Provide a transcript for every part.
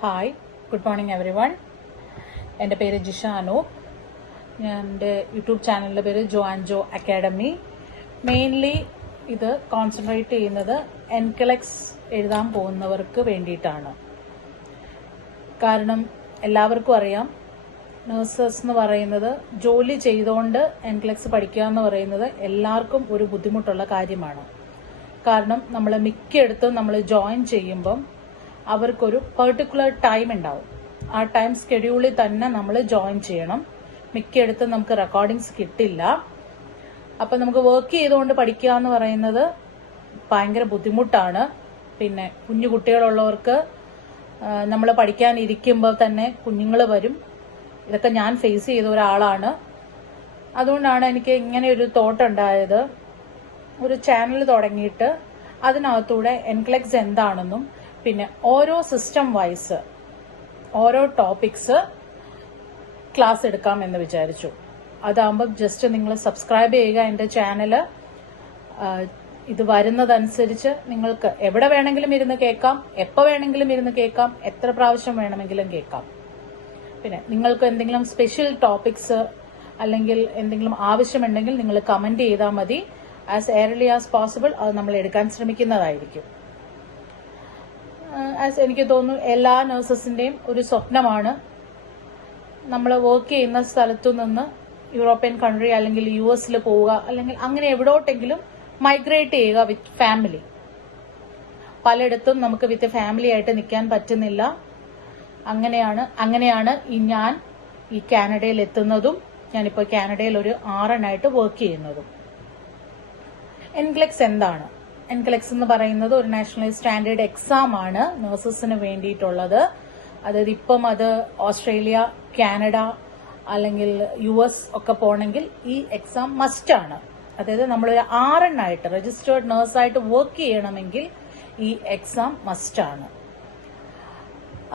Hi, good morning every one. എൻ്റെ പേര് ജിഷ അനൂപ്. എൻ്റെ യൂട്യൂബ് ചാനലിൻ്റെ പേര് ജോ ആൻഡ് ജോ അക്കാഡമി. മെയിൻലി ഇത് കോൺസെൻട്രേറ്റ് ചെയ്യുന്നത് എൻകെലക്സ് എഴുതാൻ പോകുന്നവർക്ക് വേണ്ടിയിട്ടാണ്. കാരണം എല്ലാവർക്കും അറിയാം, നഴ്സസ് എന്ന് പറയുന്നത് ജോലി ചെയ്തുകൊണ്ട് എൻകെലക്സ് പഠിക്കുക എന്ന് പറയുന്നത് എല്ലാവർക്കും ഒരു ബുദ്ധിമുട്ടുള്ള കാര്യമാണ്. കാരണം നമ്മൾ മിക്കയിടത്തും നമ്മൾ ജോയിൻ ചെയ്യുമ്പം അവർക്കൊരു പെർട്ടിക്കുലർ ടൈം ഉണ്ടാവും. ആ ടൈം സ്കെഡ്യൂളിൽ തന്നെ നമ്മൾ ജോയിൻ ചെയ്യണം. മിക്കയിടത്തും നമുക്ക് റെക്കോർഡിങ്സ് കിട്ടില്ല. അപ്പം നമുക്ക് വർക്ക് ചെയ്തുകൊണ്ട് പഠിക്കുക എന്ന് പറയുന്നത് ഭയങ്കര ബുദ്ധിമുട്ടാണ്. പിന്നെ കുഞ്ഞു കുട്ടികളുള്ളവർക്ക് നമ്മൾ പഠിക്കാനിരിക്കുമ്പോൾ തന്നെ കുഞ്ഞുങ്ങൾ വരും. ഇതൊക്കെ ഞാൻ ഫേസ് ചെയ്ത ഒരാളാണ്. അതുകൊണ്ടാണ് എനിക്ക് ഇങ്ങനെ ഒരു തോട്ട് ഉണ്ടായത്. ഒരു ചാനൽ തുടങ്ങിയിട്ട് അതിനകത്തൂടെ എൻകെലക്സ് എന്താണെന്നും പിന്നെ ഓരോ സിസ്റ്റം വൈസ് ഓരോ ടോപ്പിക്സ് ക്ലാസ് എടുക്കാം എന്ന് വിചാരിച്ചു. അതാകുമ്പോൾ ജസ്റ്റ് നിങ്ങൾ സബ്സ്ക്രൈബ് ചെയ്യുക എൻ്റെ ചാനല്. ഇത് വരുന്നതനുസരിച്ച് നിങ്ങൾക്ക് എവിടെ വേണമെങ്കിലും ഇരുന്ന് കേൾക്കാം, എപ്പോൾ വേണമെങ്കിലും ഇരുന്ന് കേൾക്കാം, എത്ര പ്രാവശ്യം വേണമെങ്കിലും കേൾക്കാം. പിന്നെ നിങ്ങൾക്ക് എന്തെങ്കിലും സ്പെഷ്യൽ ടോപ്പിക്സ് അല്ലെങ്കിൽ എന്തെങ്കിലും ആവശ്യമുണ്ടെങ്കിൽ നിങ്ങൾ കമന്റ് ചെയ്താൽ മതി. ആസ് ഏർലി ആസ് പോസിബിൾ അത് നമ്മൾ എടുക്കാൻ ശ്രമിക്കുന്നതായിരിക്കും. എനിക്ക് തോന്നുന്നു എല്ലാ നഴ്സസിന്റെയും ഒരു സ്വപ്നമാണ് നമ്മൾ വർക്ക് ചെയ്യുന്ന സ്ഥലത്തു നിന്ന് യൂറോപ്യൻ കൺട്രി അല്ലെങ്കിൽ US പോവുക, അല്ലെങ്കിൽ അങ്ങനെ എവിടോട്ടെങ്കിലും മൈഗ്രേറ്റ് ചെയ്യുക വിത്ത് ഫാമിലി. പലയിടത്തും നമുക്ക് വിത്ത് ഫാമിലി ആയിട്ട് നിൽക്കാൻ പറ്റുന്നില്ല. അങ്ങനെയാണ് ഞാൻ ഈ കാനഡയിൽ എത്തുന്നതും ഞാനിപ്പോൾ കാനഡയിൽ ഒരു RN വർക്ക് ചെയ്യുന്നതും. എൻകെലക്സ് എന്താണ്? എൻകെലക്സ് എന്ന് പറയുന്നത് ഒരു നാഷണൽ സ്റ്റാൻഡേർഡ് എക്സാം ആണ് നഴ്സസിന് വേണ്ടിയിട്ടുള്ളത്. അതായത് ഇപ്പം അത് ഓസ്ട്രേലിയ, കാനഡ അല്ലെങ്കിൽ US ഒക്കെ പോകണമെങ്കിൽ ഈ എക്സാം മസ്റ്റ് ആണ്. അതായത് നമ്മളൊരു RN രജിസ്റ്റേർഡ് നഴ്സായിട്ട് വർക്ക് ചെയ്യണമെങ്കിൽ ഈ എക്സാം മസ്റ്റ് ആണ്.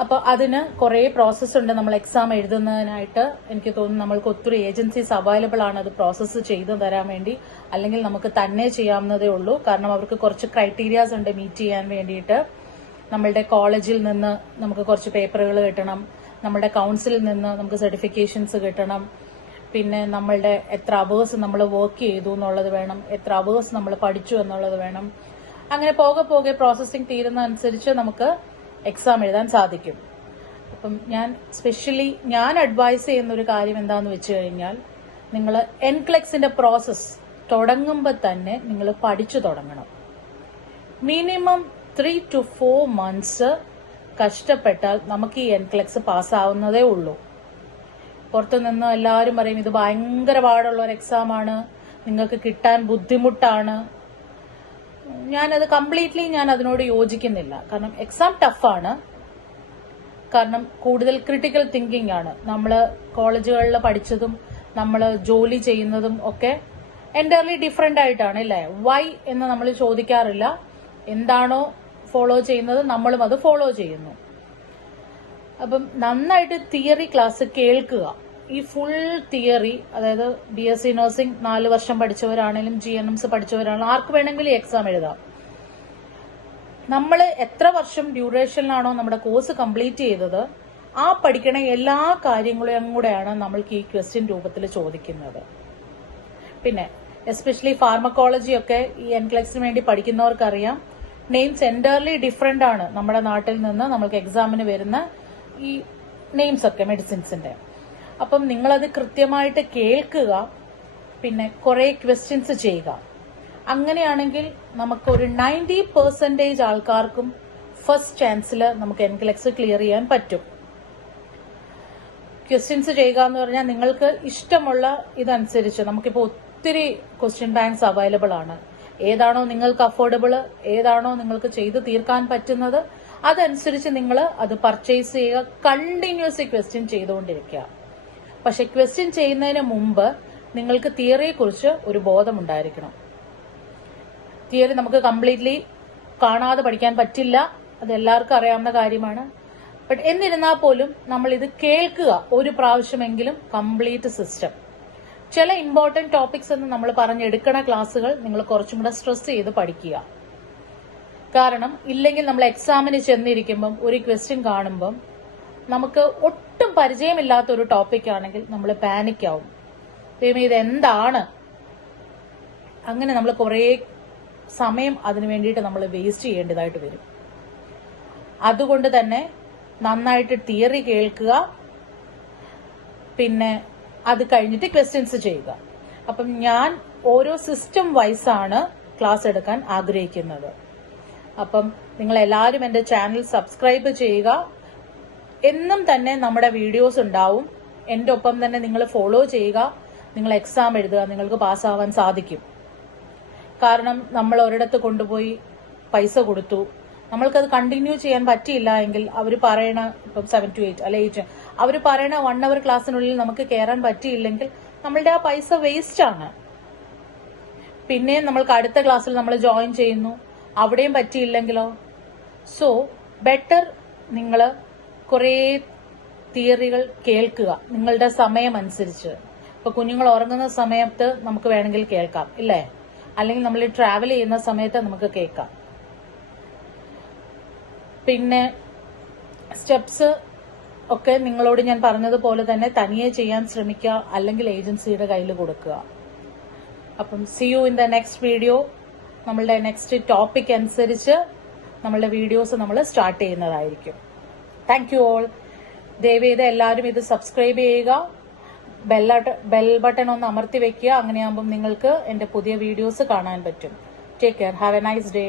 അപ്പൊ അതിന് കുറെ പ്രോസസ് ഉണ്ട്. നമ്മൾ എക്സാം എഴുതുന്നതിനായിട്ട് എനിക്ക് തോന്നുന്നു നമ്മൾക്ക് ഒത്തിരി ഏജൻസീസ് അവൈലബിൾ ആണ് അത് പ്രോസസ്സ് ചെയ്തു തരാൻ വേണ്ടി. അല്ലെങ്കിൽ നമുക്ക് തന്നെ ചെയ്യാവുന്നതേ ഉള്ളൂ. കാരണം അവർക്ക് കുറച്ച് ക്രൈറ്റീരിയാസ് ഉണ്ട് മീറ്റ് ചെയ്യാൻ വേണ്ടിയിട്ട്. നമ്മളുടെ കോളേജിൽ നിന്ന് നമുക്ക് കുറച്ച് പേപ്പറുകൾ കിട്ടണം, നമ്മുടെ കൗൺസിലിൽ നിന്ന് നമുക്ക് സർട്ടിഫിക്കേഷൻസ് കിട്ടണം, പിന്നെ നമ്മളുടെ എത്ര അവേഴ്സ് നമ്മൾ വർക്ക് ചെയ്തു എന്നുള്ളത് വേണം, എത്ര അവേഴ്സ് നമ്മൾ പഠിച്ചു എന്നുള്ളത് വേണം. അങ്ങനെ പോകെ പോകെ പ്രോസസ്സിംഗ് തീരുന്ന അനുസരിച്ച് നമുക്ക് എക്സാം എഴുതാൻ സാധിക്കും. അപ്പം ഞാൻ അഡ്വൈസ് ചെയ്യുന്ന ഒരു കാര്യം എന്താന്ന് വെച്ച് കഴിഞ്ഞാൽ, നിങ്ങൾ എൻകെലക്സിന്റെ പ്രോസസ് തുടങ്ങുമ്പോൾ തന്നെ നിങ്ങൾ പഠിച്ചു തുടങ്ങണം. മിനിമം 3 to 4 months കഷ്ടപ്പെട്ടാൽ നമുക്ക് ഈ എൻകെലക്സ് പാസ്സാവുന്നതേ ഉള്ളൂ. പുറത്തുനിന്ന് എല്ലാവരും പറയും ഇത് ഭയങ്കര പാടുള്ള ഒരു എക്സാം ആണ്, നിങ്ങൾക്ക് കിട്ടാൻ ബുദ്ധിമുട്ടാണ്. ഞാനത് കംപ്ലീറ്റ്ലി അതിനോട് യോജിക്കുന്നില്ല. കാരണം എക്സാം ടഫാണ്. കാരണം കൂടുതൽ ക്രിട്ടിക്കൽ തിങ്കിങ് ആണ്. നമ്മൾ കോളേജുകളിൽ പഠിച്ചതും നമ്മൾ ജോലി ചെയ്യുന്നതും ഒക്കെ എൻറ്റയർലി ഡിഫറെന്റ് ആയിട്ടാണ് അല്ലേ. വൈ എന്ന് നമ്മൾ ചോദിക്കാറില്ല. എന്താണോ ഫോളോ ചെയ്യുന്നത് നമ്മളും അത് ഫോളോ ചെയ്യുന്നു. അപ്പം നന്നായിട്ട് തിയറി ക്ലാസ് കേൾക്കുക. ഈ ഫുൾ തിയറി, അതായത് BSc നഴ്സിംഗ് 4 വർഷം പഠിച്ചവരാണെങ്കിലും GNMS പഠിച്ചവരാണെങ്കിലും ആർക്ക് വേണമെങ്കിലും എക്സാം എഴുതാം. നമ്മൾ എത്ര വർഷം ഡ്യൂറേഷനിലാണോ നമ്മുടെ കോഴ്സ് കംപ്ലീറ്റ് ചെയ്തത്, ആ പഠിക്കണ എല്ലാ കാര്യങ്ങളും കൂടെയാണ് നമ്മൾക്ക് ഈ ക്വസ്റ്റ്യൻ രൂപത്തിൽ ചോദിക്കുന്നത്. പിന്നെ എസ്പെഷ്യലി ഫാർമക്കോളജി ഒക്കെ ഈ എൻകെലക്സിന് വേണ്ടി പഠിക്കുന്നവർക്കറിയാം, നെയിംസ് എൻറ്റയർലി ഡിഫറെന്റ് ആണ് നമ്മുടെ നാട്ടിൽ നിന്ന് നമ്മൾക്ക് എക്സാമിന് വരുന്ന ഈ നെയിംസ് ഒക്കെ മെഡിസിൻസിന്റെ. അപ്പം നിങ്ങളത് കൃത്യമായിട്ട് കേൾക്കുക, പിന്നെ കുറെ ക്വസ്റ്റ്യൻസ് ചെയ്യുക. അങ്ങനെയാണെങ്കിൽ നമുക്ക് ഒരു 90% ആൾക്കാർക്കും ഫസ്റ്റ് ചാൻസിൽ നമുക്ക് എൻകെലക്സ് ക്ലിയർ ചെയ്യാൻ പറ്റും. ക്വസ്റ്റ്യൻസ് ചെയ്യുക എന്ന് പറഞ്ഞാൽ നിങ്ങൾക്ക് ഇഷ്ടമുള്ള ഇതനുസരിച്ച് നമുക്കിപ്പോൾ ഒത്തിരി ക്വസ്റ്റ്യൻ ബാങ്ക്സ് അവൈലബിൾ ആണ്. ഏതാണോ നിങ്ങൾക്ക് അഫോർഡബിൾ, ഏതാണോ നിങ്ങൾക്ക് ചെയ്ത് തീർക്കാൻ പറ്റുന്നത്, അതനുസരിച്ച് നിങ്ങൾ അത് പർച്ചേസ് ചെയ്യുക. കണ്ടിന്യൂസ് ക്വസ്റ്റ്യൻ ചെയ്തുകൊണ്ടിരിക്കുക. പക്ഷെ ക്വസ്റ്റ്യൻ ചെയ്യുന്നതിന് മുമ്പ് നിങ്ങൾക്ക് തിയറിയെ കുറിച്ച് ഒരു ബോധമുണ്ടായിരിക്കണം. തിയറി നമുക്ക് കംപ്ലീറ്റ്ലി കാണാതെ പഠിക്കാൻ പറ്റില്ല, അത് എല്ലാവർക്കും അറിയാവുന്ന കാര്യമാണ്. ബട്ട് എന്നിരുന്നാൽ പോലും നമ്മൾ ഇത് കേൾക്കുക ഒരു പ്രാവശ്യമെങ്കിലും, കംപ്ലീറ്റ് സിസ്റ്റം. ചില ഇമ്പോർട്ടന്റ് ടോപ്പിക്സ് എന്ന് നമ്മൾ പറഞ്ഞെടുക്കണ ക്ലാസ്സുകൾ നിങ്ങൾ കുറച്ചും കൂടെ സ്ട്രെസ് ചെയ്ത് പഠിക്കുക. കാരണം ഇല്ലെങ്കിൽ നമ്മൾ എക്സാമിന് ചെന്നിരിക്കുമ്പം ഒരു ക്വസ്റ്റ്യൻ കാണുമ്പം നമുക്ക് ഒട്ടും പരിചയമില്ലാത്ത ഒരു ടോപ്പിക് ആണെങ്കിൽ നമ്മൾ പാനിക് ആവും. ദൈവമേ ഇത് എന്താണ്? അങ്ങനെ നമ്മൾ കുറേ സമയം അതിനു വേണ്ടിയിട്ട് നമ്മൾ വേസ്റ്റ് ചെയ്യേണ്ടതായിട്ട് വരും. അതുകൊണ്ട് തന്നെ നന്നായിട്ട് തിയറി കേൾക്കുക, പിന്നെ അത് കഴിഞ്ഞിട്ട് ക്വസ്റ്റ്യൻസ് ചെയ്യുക. അപ്പം ഞാൻ ഓരോ സിസ്റ്റം വൈസാണ് ക്ലാസ് എടുക്കാൻ ആഗ്രഹിക്കുന്നത്. അപ്പം നിങ്ങൾ എല്ലാവരും എൻ്റെ ചാനൽ സബ്സ്ക്രൈബ് ചെയ്യുക. എന്നും തന്നെ നമ്മുടെ വീഡിയോസ് ഉണ്ടാവും. എൻ്റെ ഒപ്പം തന്നെ നിങ്ങൾ ഫോളോ ചെയ്യുക. നിങ്ങൾ എക്സാം എഴുതുക, നിങ്ങൾക്ക് പാസ്സാവാൻ സാധിക്കും. കാരണം നമ്മൾ ഒരിടത്ത് കൊണ്ടുപോയി പൈസ കൊടുത്തു, നമ്മൾക്കത് കണ്ടിന്യൂ ചെയ്യാൻ പറ്റിയില്ല എങ്കിൽ അവർ പറയണ ഇപ്പം 7 to 8 അല്ലെ 8 അവർ പറയണ 1 hour ക്ലാസ്സിനുള്ളിൽ നമുക്ക് കയറാൻ പറ്റിയില്ലെങ്കിൽ നമ്മളുടെ ആ പൈസ വേസ്റ്റ് ആണ്. പിന്നെ നമ്മൾക്ക് അടുത്ത ക്ലാസ്സിൽ നമ്മൾ ജോയിൻ ചെയ്യുന്നു, അവിടെയും പറ്റിയില്ലെങ്കിലോ? സോ ബെറ്റർ നിങ്ങൾ കുറേ തിയറികൾ കേൾക്കുക നിങ്ങളുടെ സമയം അനുസരിച്ച്. ഇപ്പൊ കുഞ്ഞുങ്ങൾ ഉറങ്ങുന്ന സമയത്ത് നമുക്ക് വേണമെങ്കിൽ കേൾക്കാം, ഇല്ലേ? അല്ലെങ്കിൽ നമ്മൾ ട്രാവൽ ചെയ്യുന്ന സമയത്ത് നമുക്ക് കേൾക്കാം. പിന്നെ സ്റ്റെപ്സ് ഒക്കെ നിങ്ങളോട് ഞാൻ പറഞ്ഞതുപോലെ തന്നെ തനിയെ ചെയ്യാൻ ശ്രമിക്കുക, അല്ലെങ്കിൽ ഏജൻസിയുടെ കയ്യിൽ കൊടുക്കുക. അപ്പം C you in the next video. നമ്മളുടെ നെക്സ്റ്റ് ടോപ്പിക് അനുസരിച്ച് നമ്മളുടെ വീഡിയോസ് നമ്മൾ സ്റ്റാർട്ട് ചെയ്യുന്നതായിരിക്കും. Thank you all. ദയവേത് എല്ലാവരും ഇത് സബ്സ്ക്രൈബ് ചെയ്യുക, ബെൽ ബട്ടൺ ഒന്ന് അമർത്തി വെക്കുക. അങ്ങനെയാകുമ്പം നിങ്ങൾക്ക് എൻ്റെ പുതിയ വീഡിയോസ് കാണാൻ പറ്റും. Take care. Have A nice day.